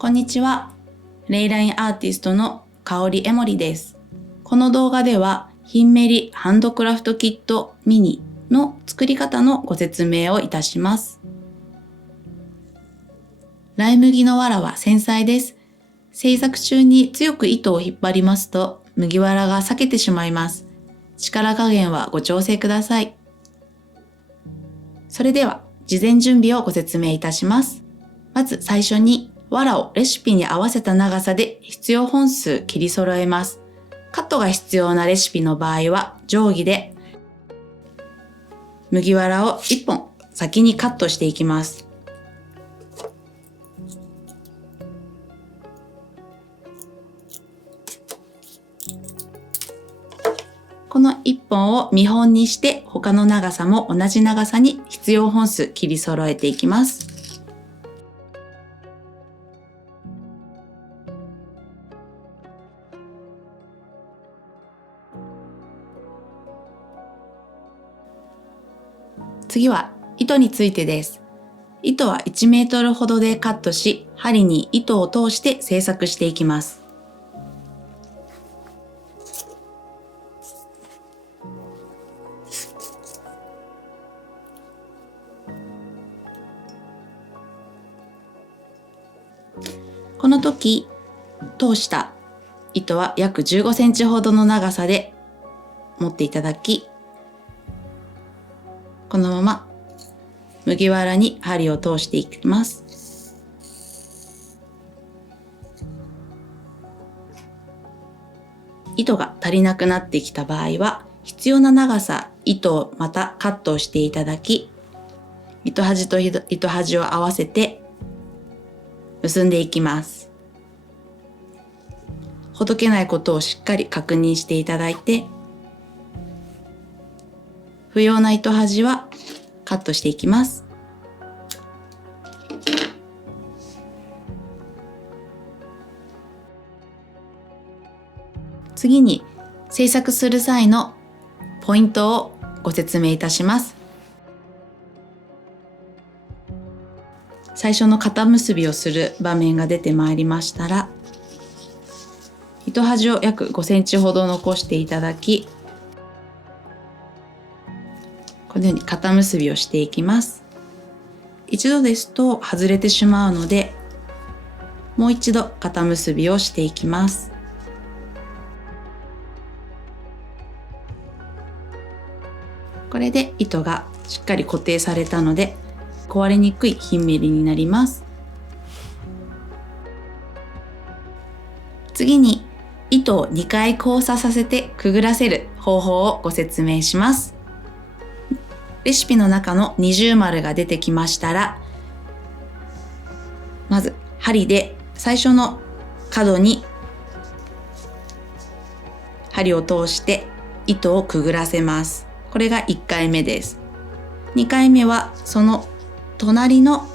こんにちは。レイラインアーティストの香りエモリです。この動画ではヒンメリハンドクラフトキットミニの作り方のご説明をいたします。ライ麦の藁は繊細です。製作中に強く糸を引っ張りますと麦藁が裂けてしまいます。力加減はご調整ください。それでは事前準備をご説明いたします。まず最初に藁をレシピに合わせた長さで必要本数切り揃えます。カットが必要なレシピの場合は定規で麦藁を1本先にカットしていきます。この1本を見本にして他の長さも同じ長さに必要本数切り揃えていきます。次は糸についてです。糸は1メートルほどでカットし、針に糸を通して製作していきます。この時、通した糸は約15センチほどの長さで持っていただき、このまま麦藁に針を通していきます。糸が足りなくなってきた場合は、必要な長さ、糸をまたカットをしていただき、糸端と糸端を合わせて結んでいきます。ほどけないことをしっかり確認していただいて、不要な糸端はカットしていきます。次に製作する際のポイントをご説明いたします。最初の肩結びをする場面が出てまいりましたら、糸端を約5センチほど残していただき、このように肩結びをしていきます。一度ですと外れてしまうので、もう一度肩結びをしていきます。これで糸がしっかり固定されたので、壊れにくいヒンメリになります。次に糸を2回交差させてくぐらせる方法をご説明します。レシピの中の二重丸が出てきましたら、まず針で最初の角に針を通して糸をくぐらせます。これが1回目です。2回目はその隣の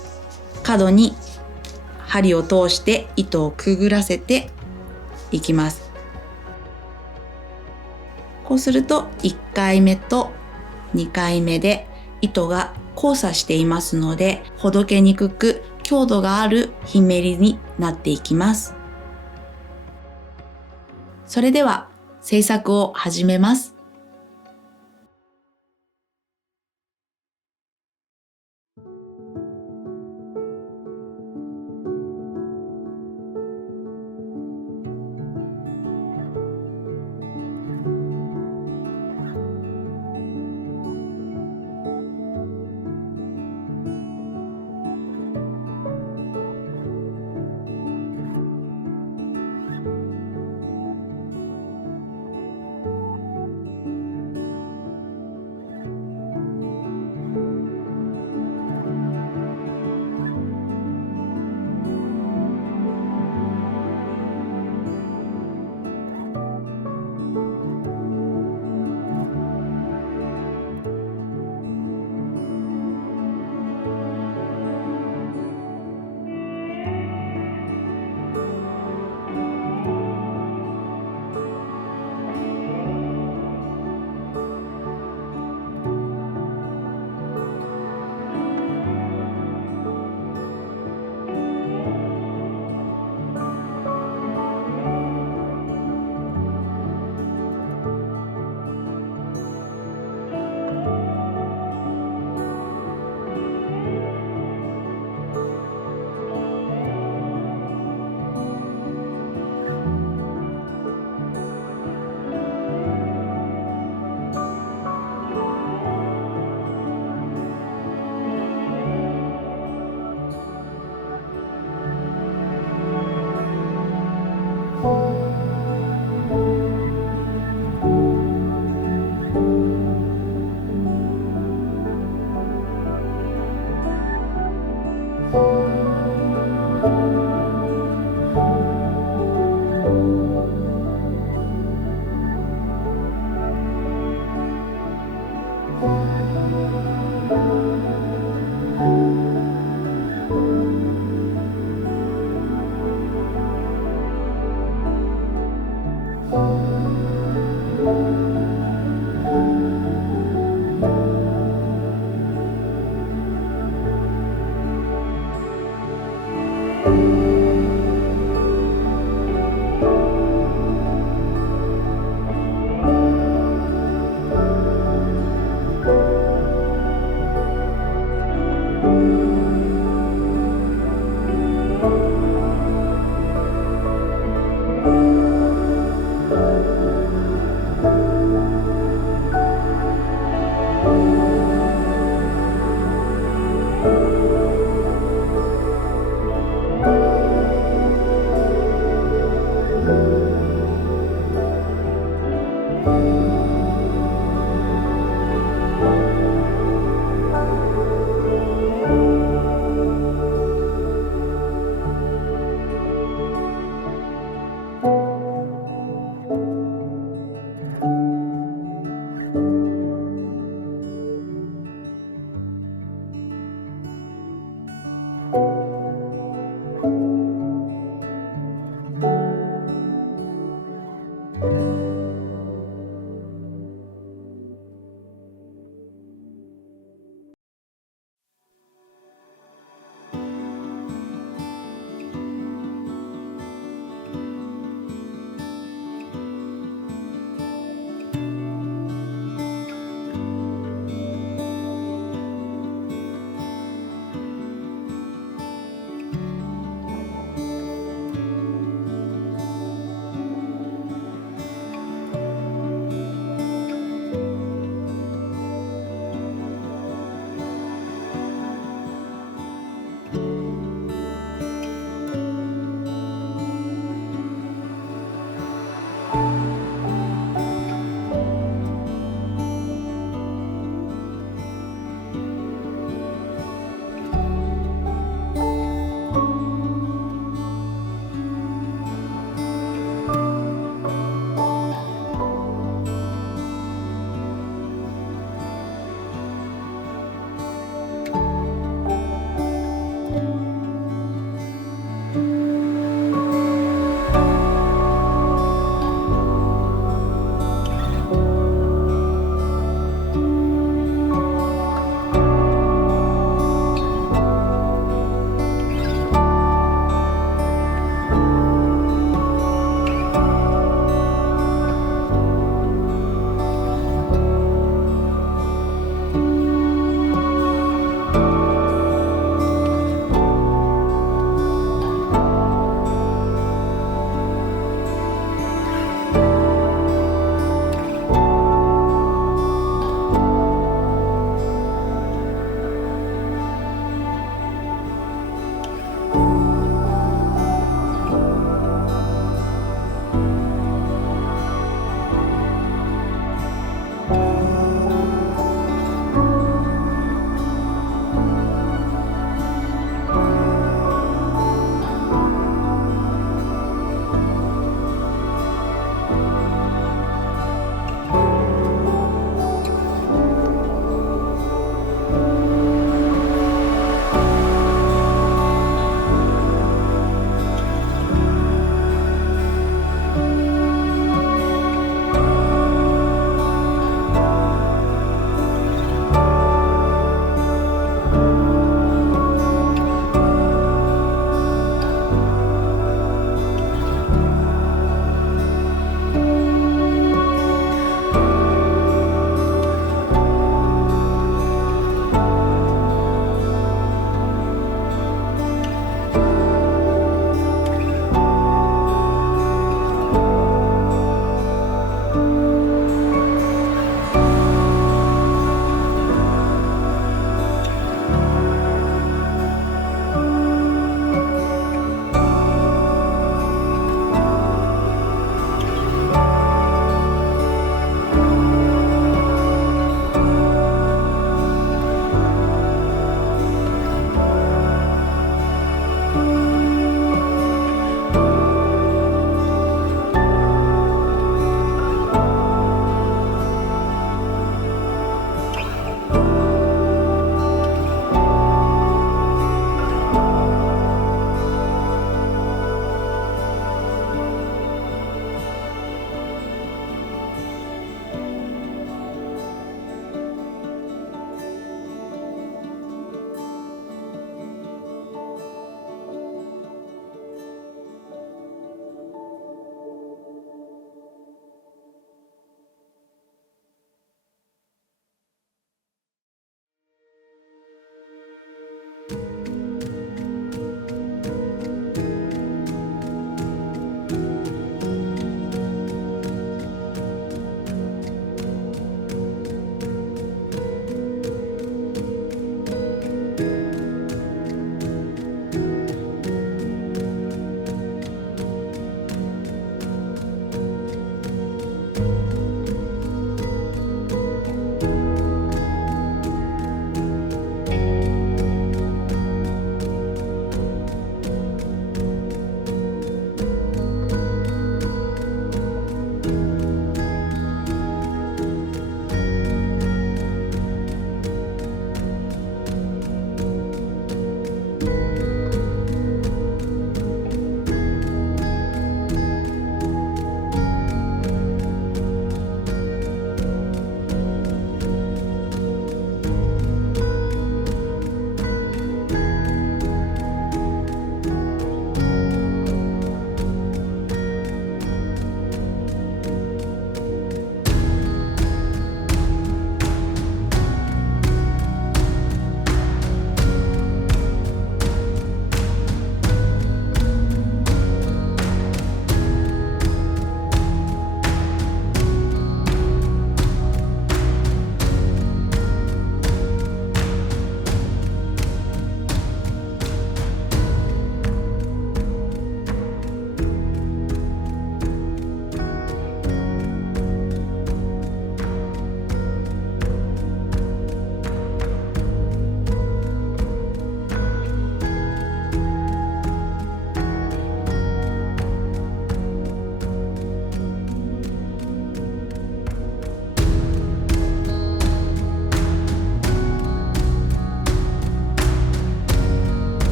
角に針を通して糸をくぐらせていきます。こうすると1回目と2回目で糸が交差していますので、ほどけにくく強度があるヒンメリになっていきます。それでは製作を始めます。う。